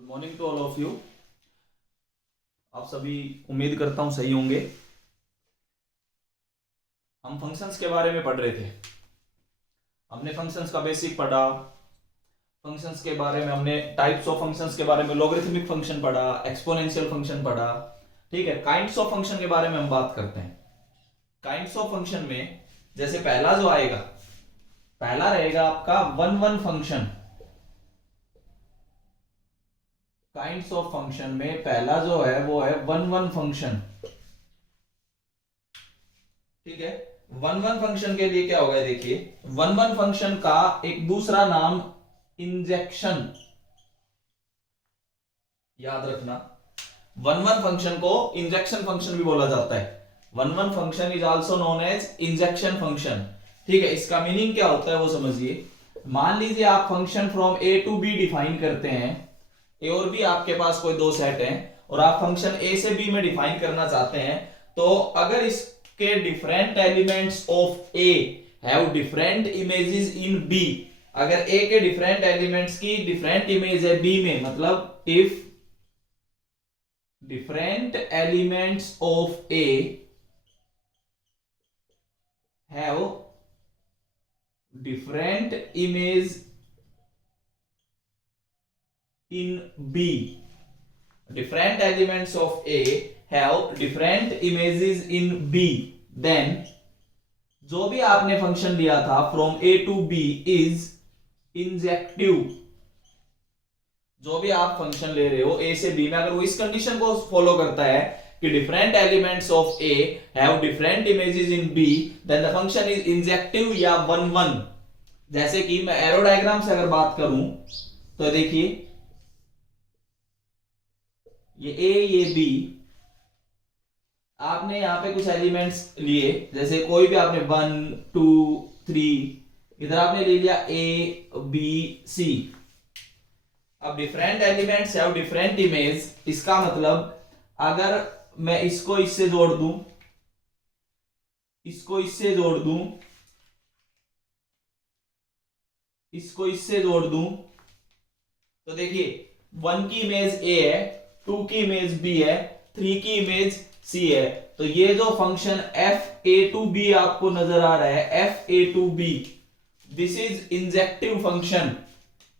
Good morning to all of you. आप सभी उम्मीद करता हूं सही होंगे। हम फंक्शंस के बारे में पढ़ रहे थे। हमने फंक्शंस का बेसिक पढ़ा। फंक्शंस के बारे में हमने टाइप्स ऑफ फंक्शंस के बारे में लॉगरिथमिक फंक्शन पढ़ा, एक्सपोनेंशियल फंक्शन पढ़ा। ठीक है, काइंड्स ऑफ फंक्शन के बारे में हम बात करते हैं। काइंड्स ऑफ फंक्शन में जैसे पहला जो आएगा, पहला रहेगा आपका one one function. Kinds of function में पहला जो है वो है वन वन फंक्शन। ठीक है, वन वन फंक्शन के लिए क्या होगा, देखिए वन वन फंक्शन का एक दूसरा नाम इंजेक्शन, याद रखना। वन वन फंक्शन को इंजेक्शन फंक्शन भी बोला जाता है। One one function is also known as injection function. ठीक है, इसका मीनिंग क्या होता है वो समझिए। मान लीजिए आप function from A to B define करते हैं। ए और बी आपके पास कोई दो सेट हैं और आप फंक्शन ए से बी में डिफाइन करना चाहते हैं। तो अगर इसके different elements of A have different images in B, अगर ए के डिफरेंट एलिमेंट्स की डिफरेंट इमेज है बी में, मतलब if different elements of A have different image in B, different elements of A have different images in B, then जो भी आपने function लिया था from A to B is injective। जो भी आप फंक्शन ले रहे हो ए से बी में, अगर वो इस कंडीशन को फॉलो करता है कि different elements of A have different images in B, then the function is injective या वन वन। जैसे कि मैं एरो डायग्राम से अगर बात करूं तो देखिए ये ए ये बी, आपने यहां पे कुछ एलिमेंट्स लिए, जैसे कोई भी आपने 1 2 3, इधर आपने ले लिया ए बी सी। अब different elements have different image, इसका मतलब अगर मैं इसको इससे जोड़ दूं, इसको इससे जोड़ दूं, इसको इससे जोड़ दूं, तो देखिए 1 की इमेज ए है, 2 की इमेज बी है, 3 की इमेज सी है। तो ये जो function F A to B आपको नजर आ रहा है, F A to B, this is injective function.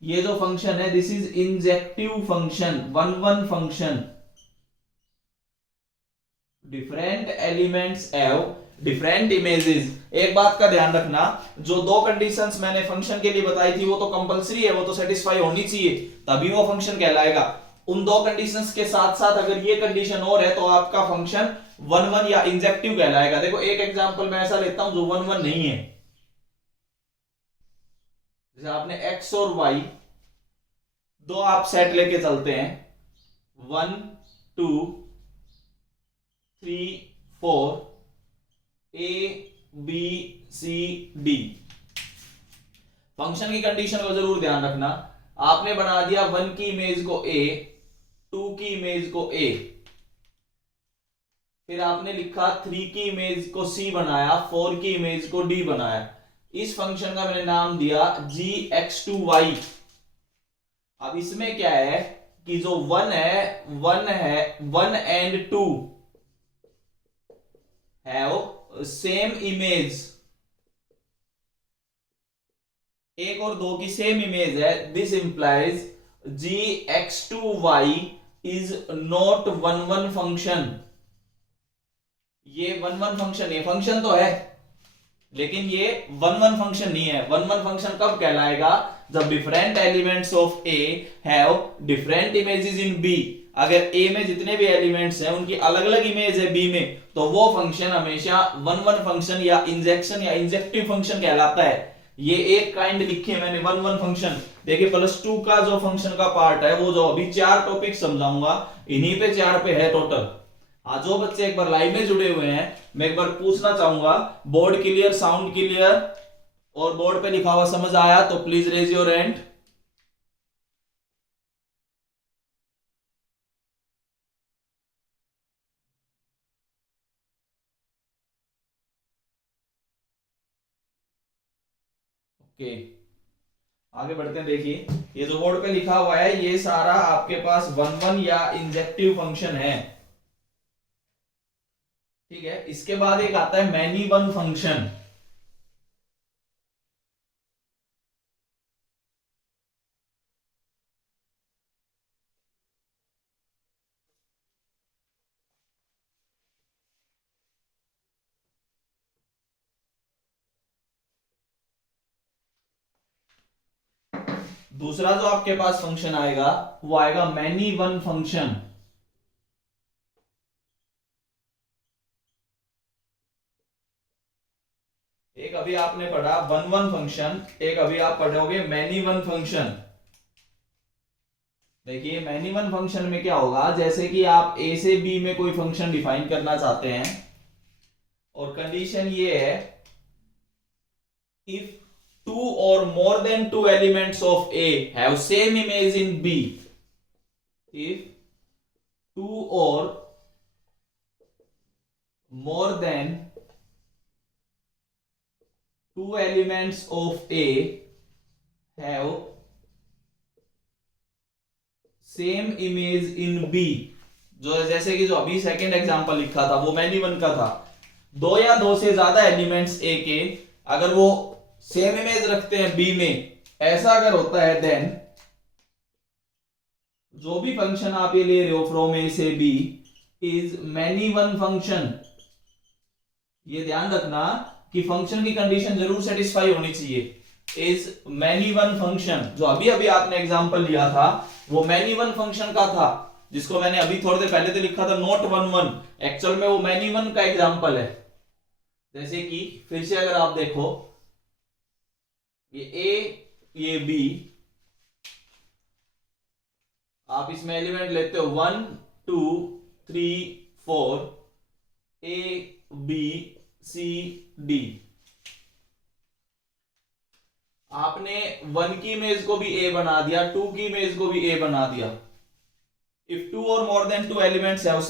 ये जो फंक्शन है this is injective function, one one function. Different elements have different images. एक बात का ध्यान रखना, जो दो कंडीशंस मैंने फंक्शन के लिए बताई थी वो तो कंपलसरी है, वो तो सेटिस्फाई होनी चाहिए तभी वो फंक्शन कहलाएगा। उन दो कंडीशंस के साथ साथ अगर ये कंडीशन और है तो आपका फंक्शन वन वन या इंजेक्टिव कहलाएगा। देखो एक एग्जांपल मैं ऐसा लेता हूं जो वन वन नहीं है, जैसे आपने x और y दो आप सेट लेके चलते हैं, 1 2 3 4 A B C D. Function की कंडीशन को जरूर ध्यान रखना। आपने बना दिया 1 की इमेज को a, 2 की इमेज को a, फिर आपने लिखा 3 की इमेज को c बनाया, 4 की इमेज को d बनाया। इस फंक्शन का मैंने नाम दिया gx2y। अब इसमें क्या है कि जो 1 है 1 एंड 2 हैव सेम इमेज, एक और दो की सेम इमेज है, this implies gx2y is not one one function. ये वन वन फंक्शन, ये फंक्शन तो है लेकिन ये वन वन फंक्शन नहीं है। वन वन फंक्शन कब कहलाएगा, जब different elements of A have different images in B. अगर ए में जितने भी एलिमेंट्स हैं उनकी अलग अलग इमेज है बी में, तो वो फंक्शन हमेशा वन वन फंक्शन या इंजेक्शन या इंजेक्टिव फंक्शन कहलाता है। ये एक काइंड लिखी है मैंने वन वन फंक्शन। देखिए +2 का जो फंक्शन का पार्ट है वो जो अभी 4 टॉपिक समझाऊंगा इन्हीं पे 4 पे है टोटल। आज जो बच्चे एक बार लाइव में जुड़े हुए हैं, मैं एक बार पूछना चाहूंगा, बोर्ड क्लियर, साउंड क्लियर और बोर्ड पे लिखा हुआ समझ आया तो please raise your hand. Okay, आगे बढ़ते हैं। देखिए ये जो बोर्ड पे लिखा हुआ है ये सारा आपके पास वन वन या इंजेक्टिव फंक्शन है, ठीक है। इसके बाद एक आता है मैनी वन फंक्शन। दूसरा जो आपके पास फंक्शन आएगा वो आएगा मैनी वन फंक्शन। एक अभी आपने पढ़ा वन वन फंक्शन, एक अभी आप पढ़ोगे मैनी वन फंक्शन। देखिए मैनी वन फंक्शन में क्या होगा, जैसे कि आप ए से बी में कोई फंक्शन डिफाइन करना चाहते हैं और कंडीशन ये है if two or more than two elements of A have same image in B, if two or more than two elements of A have same image in B, जो जैसे कि जो अभी सेकंड एग्जांपल लिखा था वो मैनी वन का था, दो या दो से ज्यादा एलिमेंट्स ए के अगर वो सेम इमेज रखते हैं बी में, ऐसा अगर होता है देन जो भी फंक्शन आप ये ले रहे हो फ्रॉम ए से B is many one function. ये ध्यान रखना कि फंक्शन की कंडीशन जरूर सेटिस्फाई होनी चाहिए। इज मैनी वन फंक्शन, जो अभी अभी आपने एग्जांपल लिया था वो मैनी वन फंक्शन का था, जिसको मैंने अभी थोड़ी देर पहले तो लिखा था नॉट वन वन, एक्चुअल में वो मैनी वन का एग्जांपल है। जैसे कि फिर से अगर आप देखो ये ए ये बी, आप इसमें एलिमेंट लेते हो 1 2 3 4 ए बी सी डी। आपने 1 की इमेज को भी ए बना दिया, 2 की इमेज को भी ए बना दिया। इफ टू और मोर देन टू एलिमेंट्स है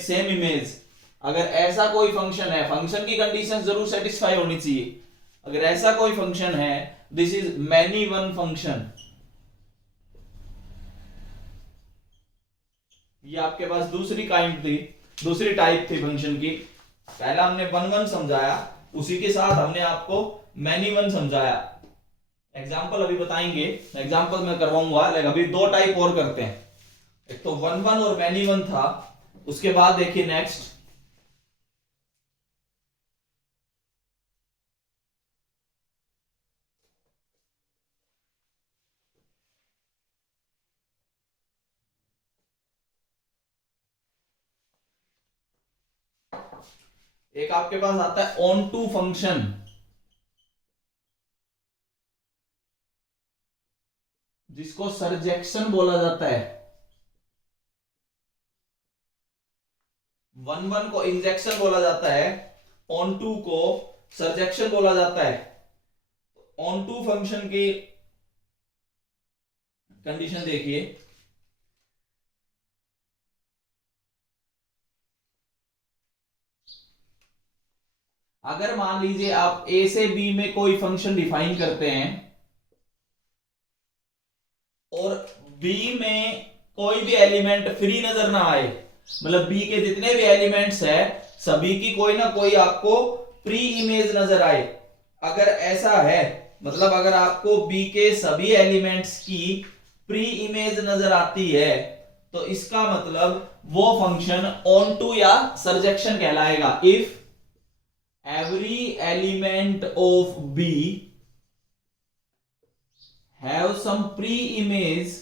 सेम इमेज, अगर ऐसा कोई फंक्शन है, फंक्शन की कंडीशन जरूर सेटिस्फाई होनी चाहिए। अगर ऐसा कोई फंक्शन है this is many one function. ये आपके पास दूसरी काइंड थी, दूसरी टाइप थी फंक्शन की। पहला हमने वन वन समझाया, उसी के साथ हमने आपको मैनी वन समझाया। एग्जांपल अभी बताएंगे, एग्जांपल मैं करवाऊंगा, लेकिन अभी दो टाइप और करते हैं। एक तो वन वन और मैनी वन था, उसके बाद देखिए नेक्स्ट एक आपके पास आता है ऑन टू फंक्शन। जिसको सरजेक्शन बोला जाता है। वन वन को इंजेक्शन बोला जाता है, ऑन टू को सरजेक्शन बोला जाता है। ऑन टू फंक्शन की कंडीशन देखिए, अगर मान लीजिए आप ए से बी में कोई फंक्शन डिफाइन करते हैं और बी में कोई भी एलिमेंट फ्री नजर ना आए, मतलब बी के जितने भी एलिमेंट्स है सभी की कोई ना कोई आपको प्री इमेज नजर आए। अगर ऐसा है, मतलब अगर आपको बी के सभी एलिमेंट्स की प्री इमेज नजर आती है तो इसका मतलब वो फंक्शन ऑन टू या सरजेक्शन कहलाएगा। If every element of B have some pre-image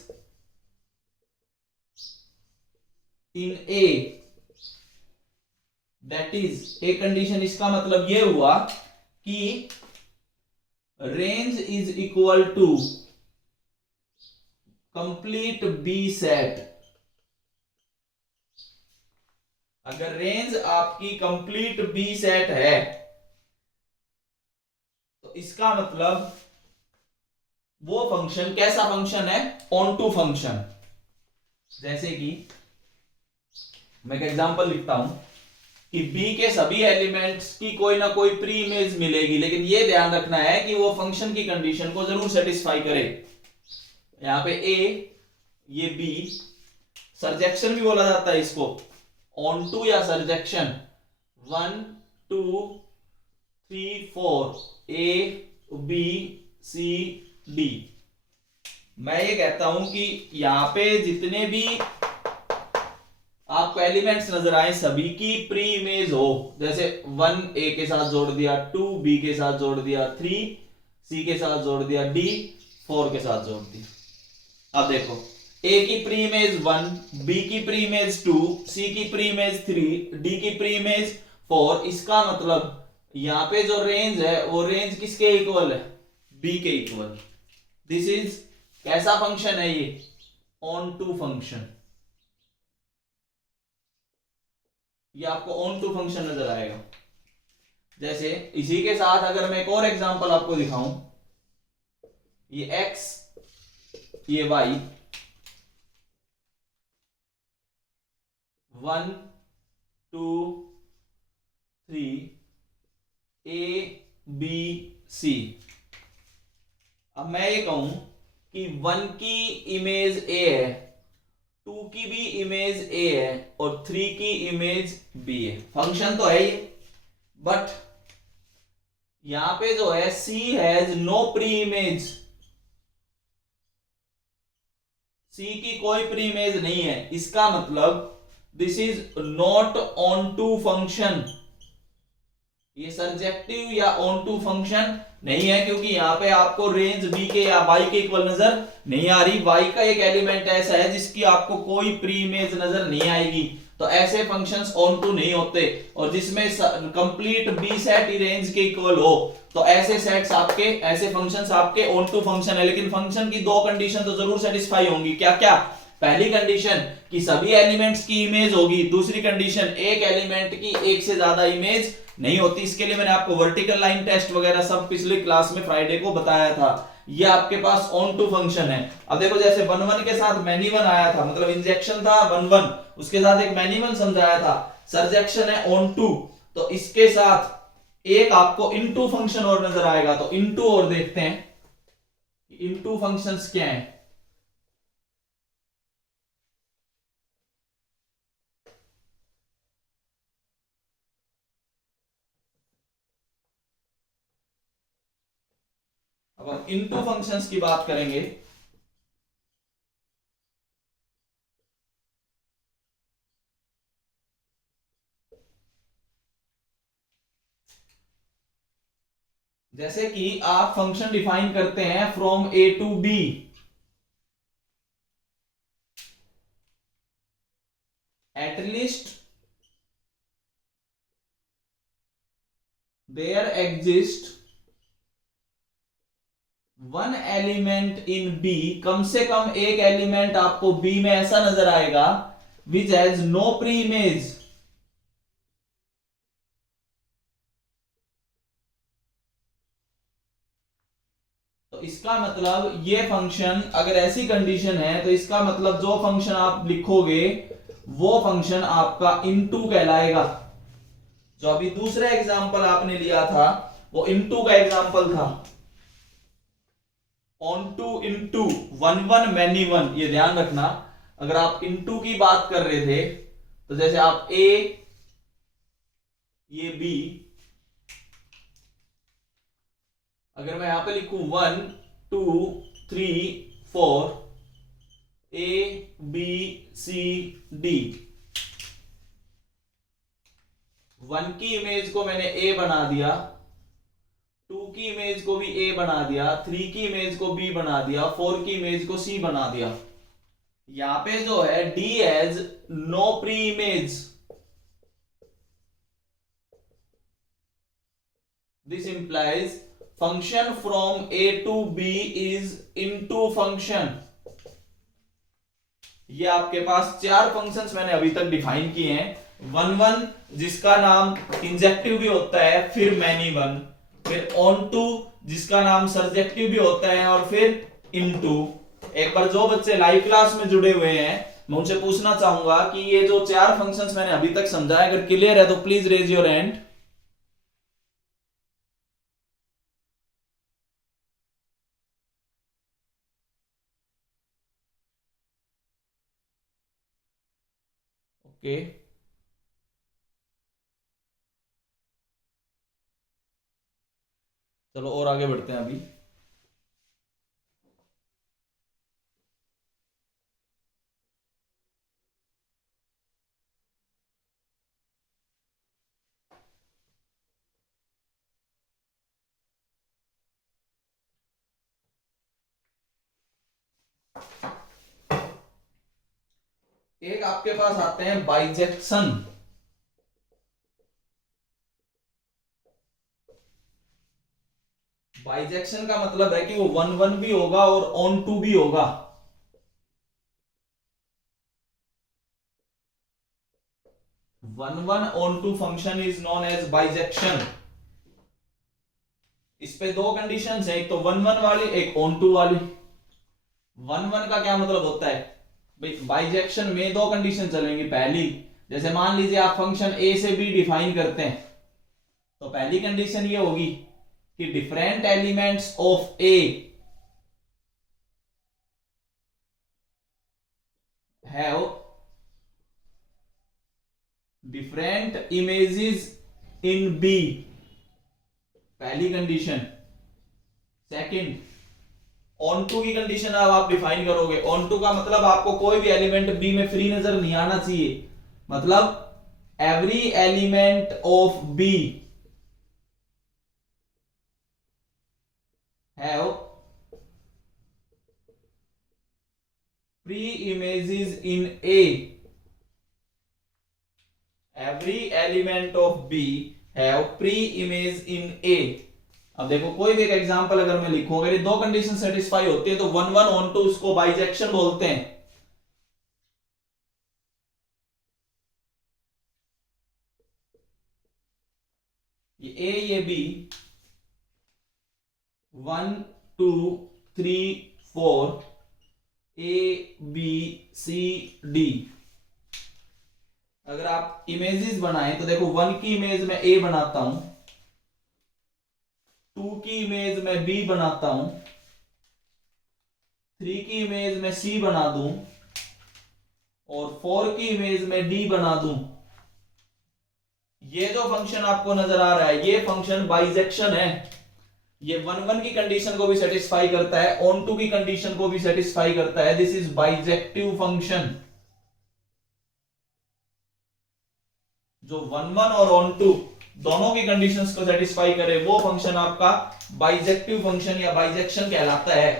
in A, that is a condition। इसका मतलब ये हुआ कि range is equal to complete B set। अगर रेंज आपकी कंप्लीट बी सेट है तो इसका मतलब वो फंक्शन कैसा फंक्शन है, ऑन टू फंक्शन। जैसे कि मैं एक एग्जांपल लिखता हूं कि बी के सभी एलिमेंट्स की कोई ना कोई प्री इमेज मिलेगी, लेकिन ये ध्यान रखना है कि वो फंक्शन की कंडीशन को जरूर सेटिस्फाई करे। यहां पे ए, ये बी, सरजेक्शन भी बोला जाता है इसको, ऑन टू या सरजेक्शन, 1 2 3 4 ए बी सी डी। मैं ये कहता हूं कि यहां पे जितने भी आपको एलिमेंट्स नजर आए सभी की प्री इमेज हो, जैसे 1 ए के साथ जोड़ दिया, 2 बी के साथ जोड़ दिया, 3 सी के साथ जोड़ दिया, डी 4 के साथ जोड़ दिया। अब देखो ए की प्री इमेज 1, बी की प्री इमेज 2, सी की प्री इमेज 3, डी की प्री इमेज 4। इसका मतलब यहां पे जो रेंज है वो रेंज किसके इक्वल है? बी के इक्वल। दिस इज कैसा फंक्शन है ये? Onto function. ये आपको ऑन टू फंक्शन नजर आएगा। जैसे इसी के साथ अगर मैं एक और एग्जांपल आपको दिखाऊं, ये x, ये y, 1 2 3 a b c। अब मैं ये कहूं कि 1 की इमेज a है, 2 की भी इमेज a है और 3 की इमेज b है। फंक्शन तो है ये, बट यहां पे जो है c has no pre image, c की कोई प्री इमेज नहीं है। इसका मतलब this is not onto function. ये सरजेक्टिव या ऑन टू फंक्शन नहीं है, क्योंकि यहां पे आपको रेंज b के या y के इक्वल नजर नहीं आ रही। y का एक एलिमेंट ऐसा है जिसकी आपको कोई प्री इमेज नजर नहीं आएगी, तो ऐसे फंक्शंस ऑन टू नहीं होते। और जिसमें कंप्लीट b सेट ही रेंज के इक्वल हो, तो ऐसे सेट्स आपके, ऐसे फंक्शंस आपके ऑन टू फंक्शन है। लेकिन फंक्शन की दो कंडीशन तो जरूर सेटिस्फाई होंगी। क्या क्या? पहली कंडीशन कि सभी एलिमेंट्स की इमेज होगी, दूसरी कंडीशन एक एलिमेंट की एक से ज्यादा इमेज नहीं होती। इसके लिए मैंने आपको वर्टिकल लाइन टेस्ट वगैरह सब पिछले क्लास में फ्राइडे को बताया था। ये आपके पास ऑन टू फंक्शन है। अब देखो जैसे 1 1 के साथ मैनी 1 आया था, मतलब इंजेक्शन था 1 1, उसके साथ एक मैनी 1 समझाया था, सरजेक्शन है ऑन टू, तो इसके साथ एक आपको इनटू फंक्शन और नजर आएगा। तो इनटू और देखते हैं इनटू फंक्शंस क्या है। अब हम इनटू फंक्शंस की बात करेंगे। जैसे कि आप फंक्शन डिफाइन करते हैं from A to B, at least there exist one element in B, कम से कम एक एलिमेंट आपको बी में ऐसा नजर आएगा which has no pre image. तो इसका मतलब ये फंक्शन, अगर ऐसी कंडीशन है तो इसका मतलब जो फंक्शन आप लिखोगे वो फंक्शन आपका इनटू कहलाएगा। जो अभी दूसरा एग्जांपल आपने लिया था वो इनटू का एग्जांपल था, ऑन टू इनटू 1 1 मैनी 1। ये ध्यान रखना, अगर आप इनटू की बात कर रहे थे तो जैसे आप ए, ये बी, अगर मैं यहां पे लिखूं 1 2 3 4 ए बी सी डी, 1 की इमेज को मैंने ए बना दिया, 2 की इमेज को भी ए बना दिया, 3 की इमेज को बी बना दिया, 4 की इमेज को सी बना दिया। यहां पे जो है D as no pre image, this implies function from A to B is into function. ये आपके पास 4 फंक्शंस मैंने अभी तक डिफाइन किए हैं। 1 1 जिसका नाम इंजेक्टिव भी होता है, फिर मैनी 1, फिर ऑन टू जिसका नाम सरजेक्टिव भी होता है, और फिर इनटू। एक बार जो बच्चे लाइव क्लास में जुड़े हुए हैं मैं उनसे पूछना चाहूंगा कि ये जो चार फंक्शंस मैंने अभी तक समझाया, अगर क्लियर है तो please raise your hand. Okay, चलो और आगे बढ़ते हैं अभी। एक आपके पास आते हैं बाइजेक्शन। बाइजेक्शन का मतलब है कि वो 1 1 भी होगा और ऑन टू भी होगा। 1 1 onto function is known as bijection. इस पे दो कंडीशंस है, एक तो 1 1 वाली, एक ऑन टू वाली। 1 1 का क्या मतलब होता है भाई, बाइजेक्शन में दो कंडीशन चलेंगी। पहली, जैसे मान लीजिए आप फंक्शन ए से बी डिफाइन करते हैं, तो पहली कंडीशन ये होगी कि different elements of A have different images in B, पहली कंडीशन। सेकंड, ऑन टू की कंडीशन अब आप डिफाइन करोगे। ऑन टू का मतलब आपको कोई भी एलिमेंट बी में फ्री नजर नहीं आना चाहिए, मतलब every element of B have free images in A. Every element of B have pre image in A. अब देखो कोई भी एक एग्जांपल अगर मैं लिखूं, अगर ये दो कंडीशन सेटिस्फाई होती है तो 1 1 ऑन टू उसको बाइजेक्शन बोलते हैं। ये ए ये B 1 2 3 4 A B C D. अगर आप इमेजेस बनाएं तो देखो 1 की इमेज में ए बनाता हूं, 2 की इमेज में बी बनाता हूं, 3 की इमेज में सी बना दूं और 4 की इमेज में डी बना दूं। ये जो फंक्शन आपको नजर आ रहा है ये फंक्शन बाइजेक्शन है। ये 1 1 की कंडीशन को भी सेटिस्फाई करता है, ऑन टू की कंडीशन को भी सेटिस्फाई करता है। This is bijective function. जो 1 1 और ऑन टू दोनों की कंडीशंस को सेटिस्फाई करे वो फंक्शन आपका बाइजेक्टिव फंक्शन या बाइजेक्शन कहलाता है।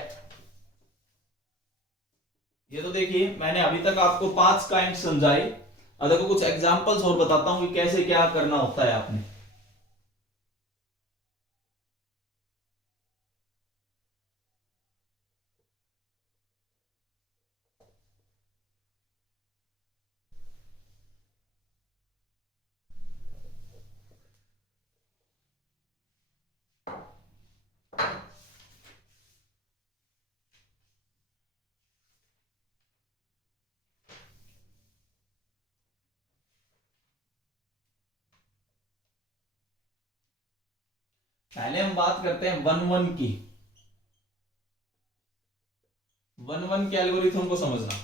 ये तो देखिए मैंने अभी तक आपको 5 काइंड समझाए। अब देखो कुछ एग्जांपल्स और बताता हूं कि कैसे क्या करना होता है आपने। पहले हम बात करते हैं 1 1 की। 1 1 के एल्गोरिथम को समझना।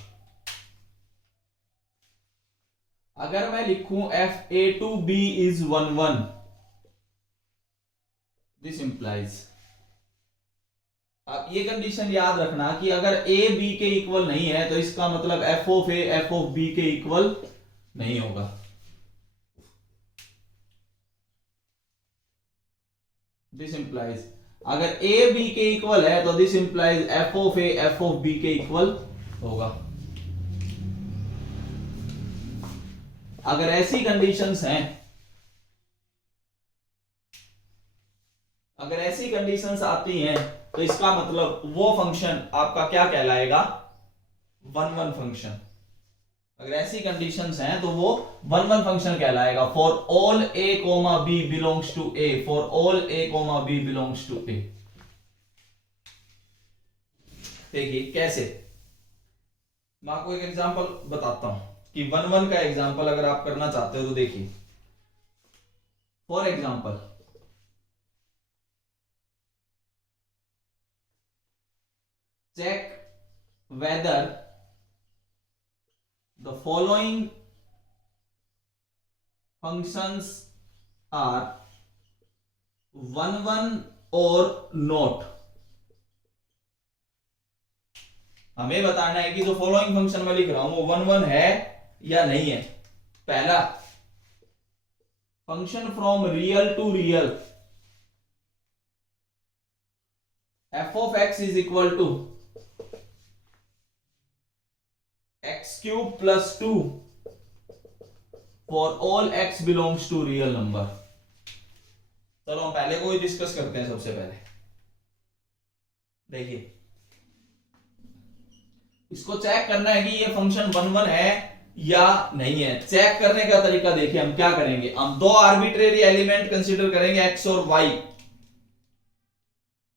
अगर मैं लिखूं F A to B is 1 1, this implies, अब ये कंडीशन याद रखना कि अगर ए बी के इक्वल नहीं है तो इसका मतलब F of A F of B के इक्वल नहीं होगा। दिस इंप्लाइज अगर ए बी के इक्वल है तो this implies F of A F of B के इक्वल होगा। अगर ऐसी कंडीशंस हैं, अगर ऐसी कंडीशंस आती हैं तो इसका मतलब वो फंक्शन आपका क्या कहलाएगा, 1 1 फंक्शन। अगर ऐसी कंडीशंस हैं तो वो 1 1 फंक्शन कहलाएगा। For all A comma B belongs to A, for all A comma B belongs to A. देखिए कैसे, मैं आपको एक एग्जांपल बताता हूं कि वन वन का एग्जांपल अगर आप करना चाहते हो तो देखिए, for example check whether the following functions are one one or not। हमें बताना है कि जो फॉलोइंग फंक्शन में लिख रहा हूं वो वन वन है या नहीं है। पहला, function from real to real F of x is equal to X cube plus 2 for all X belongs to real number. चलो हम पहले को ही डिस्कस करते हैं। सबसे पहले देखिए, इसको चेक करना है कि ये फंक्शन वन वन है या नहीं है। चेक करने का तरीका देखिए, हम क्या करेंगे, हम दो आर्बिट्रेरी एलिमेंट कंसीडर करेंगे एक्स और वाई।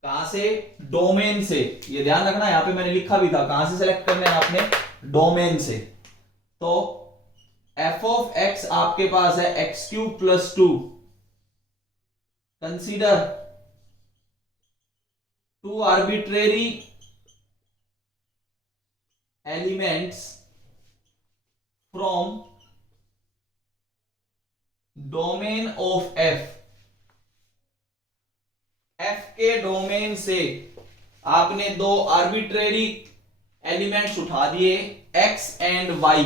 कहां से? डोमेन से। ये ध्यान रखना, यहां पे मैंने लिखा भी था कहां से सेलेक्ट करना है आपने, डोमेन से। तो एफ ऑफ एक्स आपके पास है X cube plus 2, consider two arbitrary elements from domain of f। f के डोमेन से आपने दो आर्बिट्रेरी एलिमेंट्स उठा दिए x and y।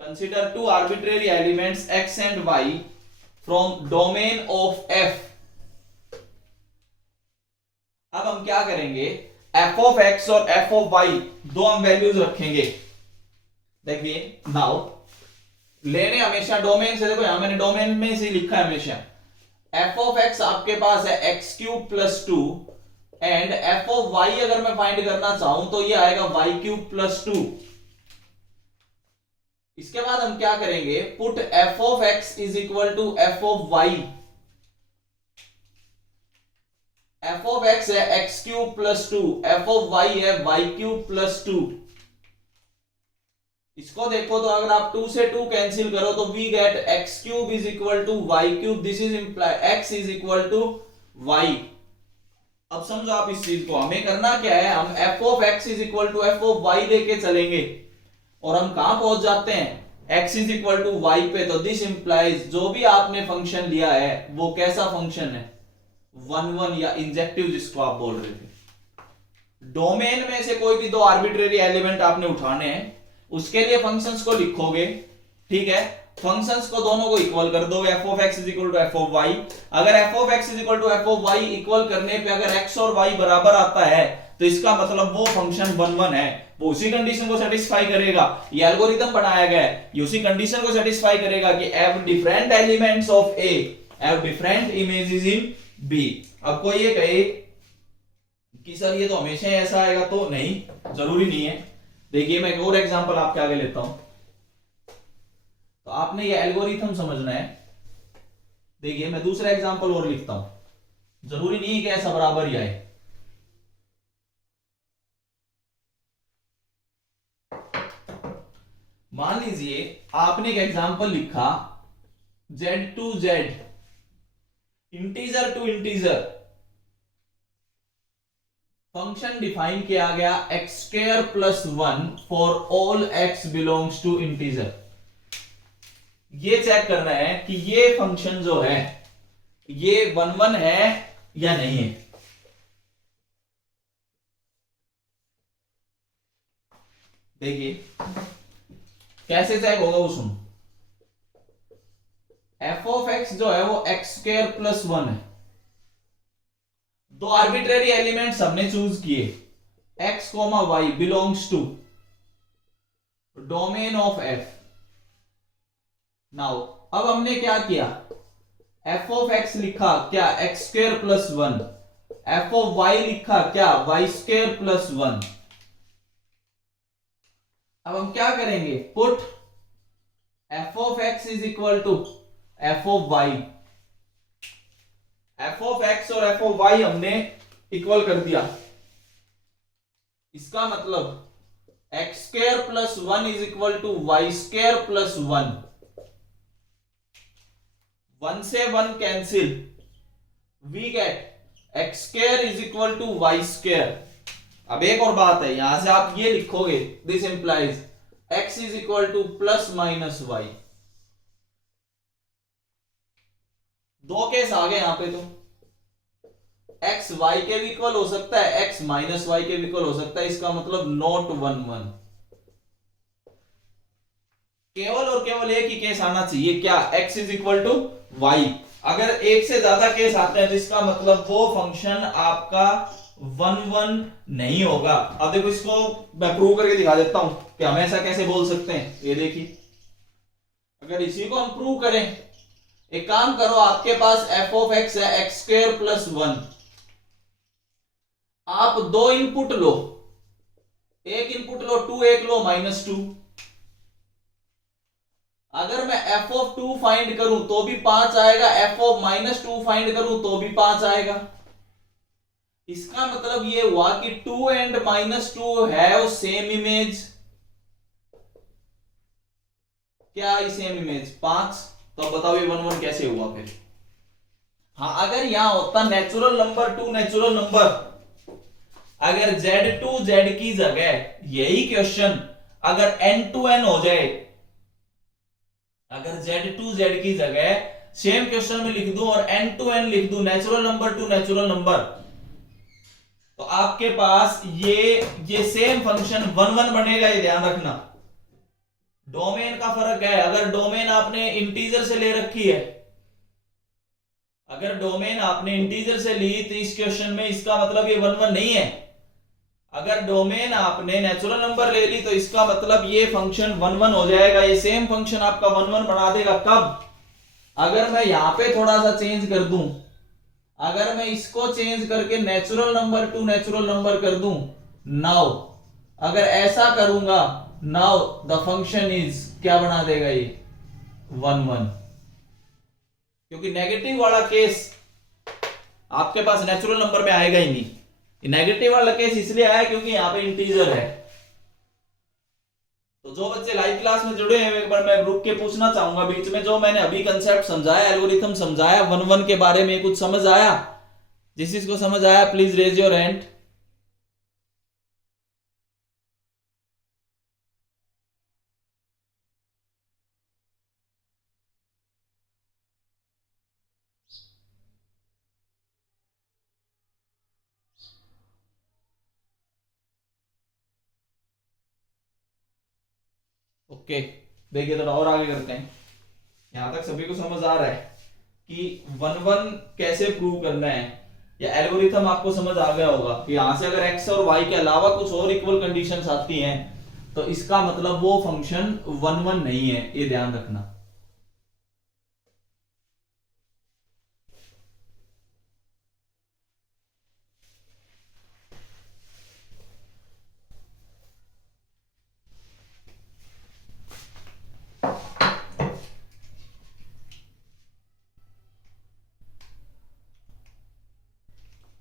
Consider two arbitrary elements x and y from domain of f। अब हम क्या करेंगे, एफ ऑफ एक्स और एफ ऑफ वाई दो हम वैल्यूज रखेंगे। देखिए नाउ लेने हमेशा डोमेन से, देखो यहां मैंने डोमेन में से लिखा है हमेशा। एफ ऑफ एक्स आपके पास है X cube plus 2 and F of Y अगर मैं फाइंड करना चाहूं तो ये आएगा वाई क्यूब प्लस 2। इसके बाद हम क्या करेंगे, put F of x is equal to F of Y. F of X है X cube plus 2, F of Y है वाई क्यूब प्लस 2। इसको देखो तो अगर आप 2 से 2 कैंसिल करो तो we get X cube is equal to Y cube. This is imply X is equal to Y. अब समझो आप इस चीज को, हमें करना क्या है, हम F of x is equal to F of Y लेके चलेंगे और हम कहां पहुंच जाते हैं, X is equal to Y पे। तो दिस इंप्लाइज जो भी आपने फंक्शन लिया है वो कैसा फंक्शन है, वन वन या इंजेक्टिव जिसको आप बोल रहे थे। डोमेन में से कोई भी दो आर्बिट्रेरी एलिमेंट आपने उठाने हैं, उसके लिए फंक्शंस को लिखोगे, ठीक है। फंक्शंस को दोनों को इक्वल कर दोगे, f of x is equal to F of Y. अगर f of x is equal to F of y equal करने पे अगर एक्स और वाई बराबर आता है तो इसका मतलब वो फंक्शन वन वन है, वो उसी कंडीशन को सेटिस्फाई करेगा। ये एल्गोरिथम बनाया गया है, ये उसी कंडीशन को सेटिस्फाई करेगा कि F different elements of A have different images in B. अब कोई ये कहे कि सर ये तो हमेशा ऐसा आएगा, तो नहीं, जरूरी नहीं है। देखिए मैं एक और एग्जांपल आपके आगे लेता हूं, तो आपने ये एल्गोरिथम समझना है। देखिए मैं दूसरा एग्जांपल और लिखता हूं, जरूरी नहीं है कि ऐसा बराबर ही आए। मान लीजिए आपने एक एग्जांपल लिखा z to z, integer to integer, function define किया गया X square plus 1 for all X belongs to integer. ये चेक करना है कि ये फंक्शन जो है ये वन वन है या नहीं है। देखिए कैसे चेक होगा वो सुनो। एफ ऑफ एक्स जो है वो एक्स स्क्वायर प्लस 1 है। दो आर्बिट्रेरी एलिमेंट्स हमने चूज किए, X comma Y belongs to domain of F. Now अब हमने क्या किया, एफ ऑफ एक्स लिखा क्या, X square plus 1, F of Y लिखा क्या, वाई स्क्वायर प्लस 1। अब हम क्या करेंगे, put F of x is equal to F of Y. F of X और एफ ऑफ वाई हमने इक्वल कर दिया। इसका मतलब X square plus 1 is equal to Y square plus 1, 1 से 1 cancel, we get X square is equal to Y square. अब एक और बात है, यहां से आप ये लिखोगे, this implies X is equal to plus minus Y. दो केस आ गए यहां पे, तो एक्स वाई के भी इक्वल हो सकता है, एक्स माइनस वाई के भी इक्वल हो सकता है, इसका मतलब नॉट 1 1। केवल और केवल एक ही केस आना चाहिए, क्या, X is equal to Y. अगर एक से ज्यादा केस आते हैं तो इसका मतलब वो फंक्शन आपका 1 1 नहीं होगा। अब देखो, इसको मैं प्रूव करके दिखा देता हूं कि हम ऐसा कैसे बोल सकते हैं। ये देखिए, अगर इसी को हम प्रूव करें, एक काम करो, आपके पास एफ ऑफ एक्स है एक्स स्क्वायर प्लस 1, आप दो इनपुट लो, एक इनपुट लो 2, एक लो -2। अगर मैं एफ ऑफ 2 फाइंड करूं तो भी 5 आएगा, एफ ऑफ -2 फाइंड करूं तो भी 5 आएगा। इसका मतलब ये हुआ कि 2 एंड -2 हैव सेम इमेज। क्या सेम इमेज 5? तो बताओ ये 1 1 कैसे हुआ फिर? हाँ, अगर यहां होता natural number two natural number, अगर Z2 Z की जगह, यही क्वेश्चन अगर N2 N हो जाए, अगर Z2 Z की जगह सेम क्वेश्चन में लिख दूं और N2 N लिख दूं, natural number two natural number, तो आपके पास ये सेम फंक्शन 1 1 बनेगा। ये ध्यान रखना, डोमेन का फर्क है। अगर डोमेन आपने इंटीजर से ले रखी है, अगर डोमेन आपने इंटीजर से ली तो इस क्वेश्चन में इसका मतलब ये 1 1 नहीं है। अगर डोमेन आपने नेचुरल नंबर ले ली तो इसका मतलब ये फंक्शन 1 1 हो जाएगा। ये सेम फंक्शन आपका 1 1 बना देगा। कब? अगर मैं यहां पे थोड़ा सा चेंज कर दूं, अगर मैं इसको चेंज करके natural number two natural number कर दूं, नाउ अगर ऐसा करूंगा, नाउ द फंक्शन इज, क्या बना देगा ये 1 1, क्योंकि नेगेटिव वाला केस आपके पास नेचुरल नंबर में आएगा ही नहीं। नेगेटिव वाला केस इसलिए आया क्योंकि यहां पे इंटीजर है। तो जो बच्चे लाइव क्लास में जुड़े हैं, एक बार मैं रुक के पूछना चाहूंगा बीच में, जो मैंने अभी कंसेप्ट समझाया, एल्गोरिथम समझाया 1 1 के बारे में, कुछ समझ आया? जिस चीज को समझ आया please raise your hand. Okay, देखिए थोड़ा और आगे करते हैं। यहां तक सभी को समझ आ रहा है कि 1 1 कैसे प्रूव करना है, या एल्गोरिथम आपको समझ आ गया होगा कि यहां से अगर एक्स और वाई के अलावा कुछ और इक्वल कंडीशंस आती हैं तो इसका मतलब वो फंक्शन 1 1 नहीं है। ये ध्यान रखना।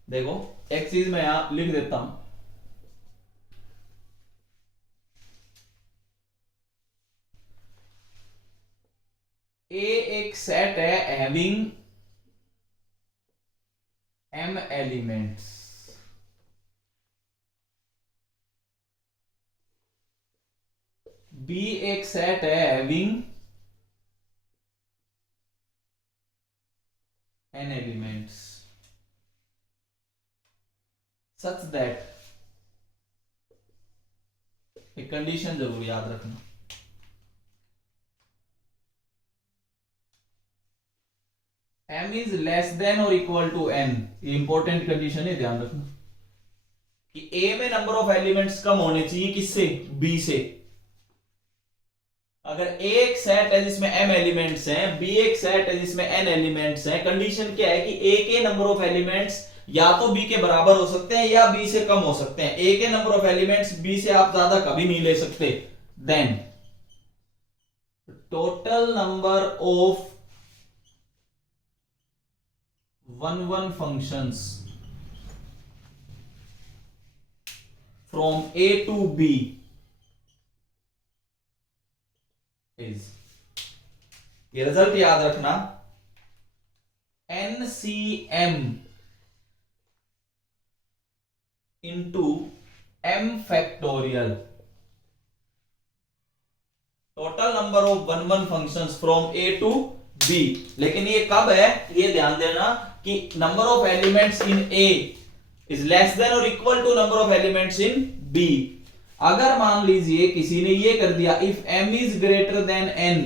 देखो, एक चीज मैं यहां लिख देता हूं, ए एक सेट है हैविंग m एलिमेंट्स, बी एक सेट है having n elements, such that, एक कंडीशन जरूर याद रखना, m इज लेस देन और इक्वल टू n। ये इंपॉर्टेंट कंडीशन है, ध्यान रखना कि a में नंबर ऑफ एलिमेंट्स कम होने चाहिए, किससे? b से। अगर a एक सेट है जिसमें m एलिमेंट्स हैं, b एक सेट है जिसमें n एलिमेंट्स हैं, कंडीशन क्या है कि a के नंबर ऑफ एलिमेंट्स या तो b के बराबर हो सकते हैं या b से कम हो सकते हैं। a के नंबर ऑफ एलिमेंट्स b से आप ज्यादा कभी नहीं ले सकते। Then total number of 1 1 functions from A to B is, ये रिजल्ट याद रखना, NCM into M factorial, total number of one one functions from A to B. लेकिन ये कब है, ये ध्यान देना कि number of elements in A is less than और equal to number of elements in B. अगर मान लीजिए किसी ने ये कर दिया, if m is greater than n,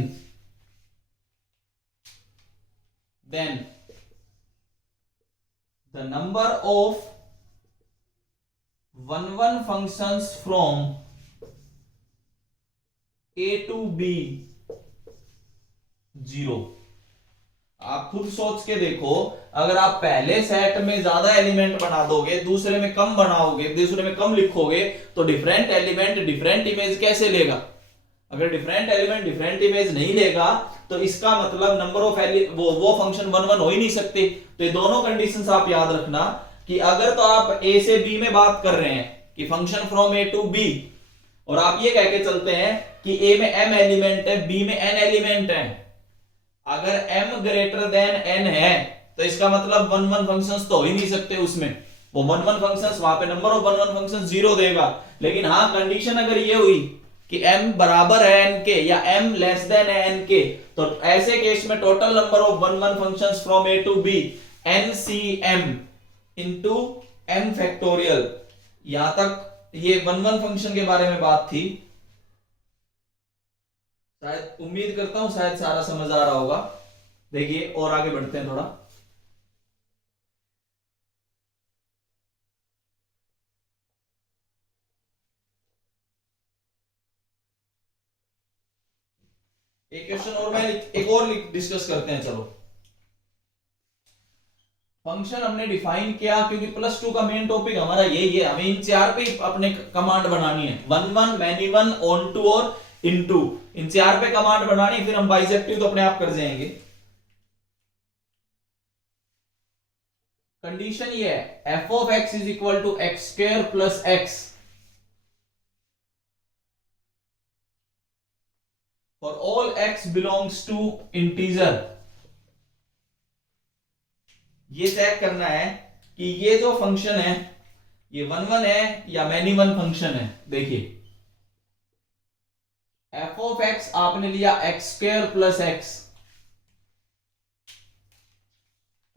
then the number of one one functions from A to B 0। आप खुद सोच के देखो, अगर आप पहले सेट में ज्यादा एलिमेंट बना दोगे, दूसरे में कम बनाओगे, दूसरे में कम लिखोगे, तो डिफरेंट एलिमेंट डिफरेंट इमेज कैसे लेगा? अगर डिफरेंट एलिमेंट डिफरेंट इमेज नहीं लेगा तो इसका मतलब नंबर ऑफ वो फंक्शन वन वन हो ही नहीं सकते। तो ये दोनों कंडीशंस आप याद रखना कि अगर तो आप ए से बी में बात कर रहे हैं कि function from A to B, और आप ये कह के चलते हैं कि ए में m एलिमेंट है, बी में n एलिमेंट है, अगर m ग्रेटर देन n है तो इसका मतलब वन वन फंक्शंस तो हो ही नहीं सकते उसमें, वो वन वन फंक्शंस, वहां पे number of one one functions 0 देगा। लेकिन हाँ, कंडीशन अगर ये हुई कि m बराबर है n के या m लेस देन है n के, तो ऐसे केस में total number of one one functions from A to B NCM into m factorial. यहां तक ये वन वन फंक्शन के बारे में बात थी, शायद उम्मीद करता हूं शायद सारा समझ आ रहा होगा। देखिए और आगे बढ़ते हैं थोड़ा। एक क्वेश्चन और एक और डिस्कस करते हैं। चलो, फंक्शन हमने डिफाइन किया क्योंकि प्लस टू का मेन टॉपिक हमारा यही है, हमें इन चार पे अपने कमांड बनानी है, one one, many one, onto और इनटू, इन चार पे कमांड बनानी, फिर हम बाइसेक्टिव तो अपने आप कर जाएंगे। कंडीशन ये है, F of x is equal to X square plus X for all X belongs to integer. ये चेक करना है कि ये जो फंक्शन है ये वन वन है या मैनी वन फंक्शन है। देखिए, एफ ऑफ एक्स आपने लिया एक्स स्क्वायर प्लस एक्स,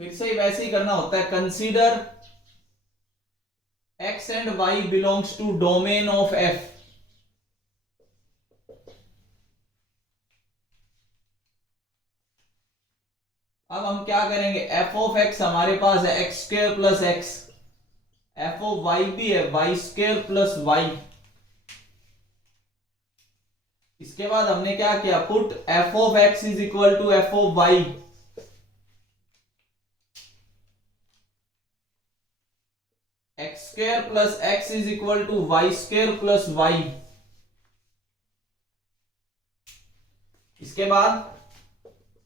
फिर से वैसे ही करना होता है, consider X and Y belongs to domain of F. अब हम क्या करेंगे, एफ ऑफ एक्स हमारे पास है X square plus X, F of Y भी है वाई स्क्वायर प्लस वाई। इसके बाद हमने क्या किया, put F of x is equal to F of Y, X square plus X is equal to Y square plus Y. इसके बाद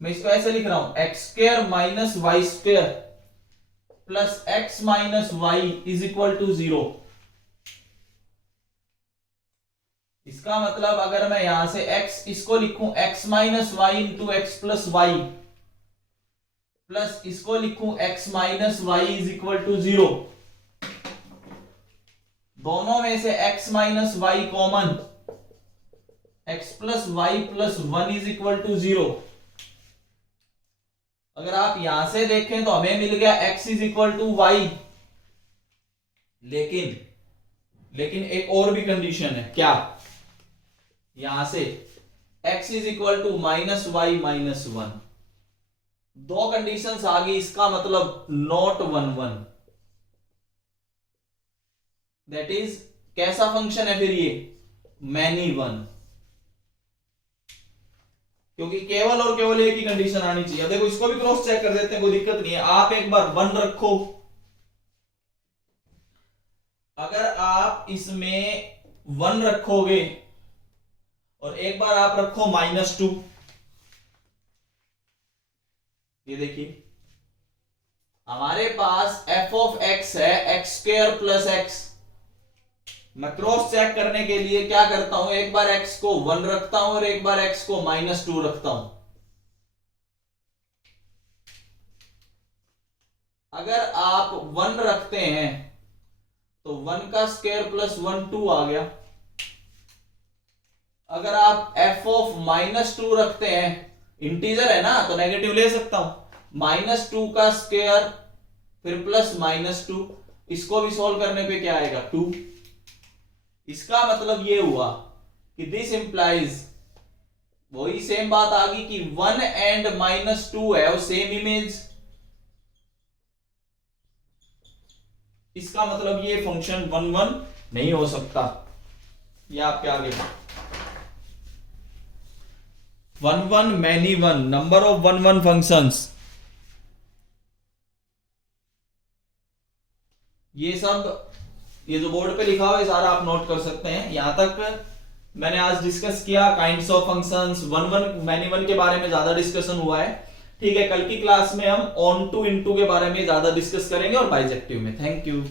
मैं इसको ऐसे लिख रहा हूं, X square minus Y square plus X minus Y is equal to 0। इसका मतलब अगर मैं यहां से x इसको लिखूं x minus Y into X plus Y, plus इसको लिखूं x minus Y is equal to 0, दोनों में से x minus Y common, x plus Y plus 1 is equal to 0। अगर आप यहां से देखें तो हमें मिल गया x is equal to Y, लेकिन एक और भी कंडीशन है, क्या, यहां से x is equal to minus Y minus 1, दो कंडीशंस आ गई, इसका मतलब not one one. That is कैसा फंक्शन है फिर ये, मैनी वन, क्योंकि केवल और केवल एक ही कंडीशन आनी चाहिए। देखो इसको भी क्रॉस चेक कर देते हैं, कोई दिक्कत नहीं है। आप एक बार 1 रखो, अगर आप इसमें 1 रखोगे और एक बार आप रखो -2, ये देखिए हमारे पास f ऑफ x है एक्स स्क्वायर प्लस एक्स मैं क्रॉस चेक करने के लिए क्या करता हूं, एक बार x को 1 रखता हूं और एक बार x को -2 रखता हूं। अगर आप 1 रखते हैं तो 1 का स्क्वायर प्लस 1 2 आ गया। अगर आप f(-2) रखते हैं, इंटीजर है ना तो नेगेटिव ले सकता हूं, -2 का स्क्वायर फिर प्लस -2, इसको भी सॉल्व करने पे क्या आएगा 2। इसका मतलब ये हुआ कि दिस इंप्लाइज, वही सेम बात आ गई कि 1 एंड -2 है वो सेम इमेज। इसका मतलब ये फंक्शन 1 1 नहीं हो सकता। ये आपके आगे 1 1 मैनी 1, नंबर ऑफ 1 1 फंक्शंस, ये सब ये जो बोर्ड पे लिखा हुआ है सारा आप नोट कर सकते हैं। यहां तक मैंने आज डिस्कस किया काइंड्स ऑफ फंक्शंस, 1 1 मैनी 1 के बारे में ज्यादा डिस्कशन हुआ है। ठीक है, कल की क्लास में हम ऑन टू इनटू के बारे में ज्यादा डिस्कस करेंगे और बाइजेक्टिव में। Thank you.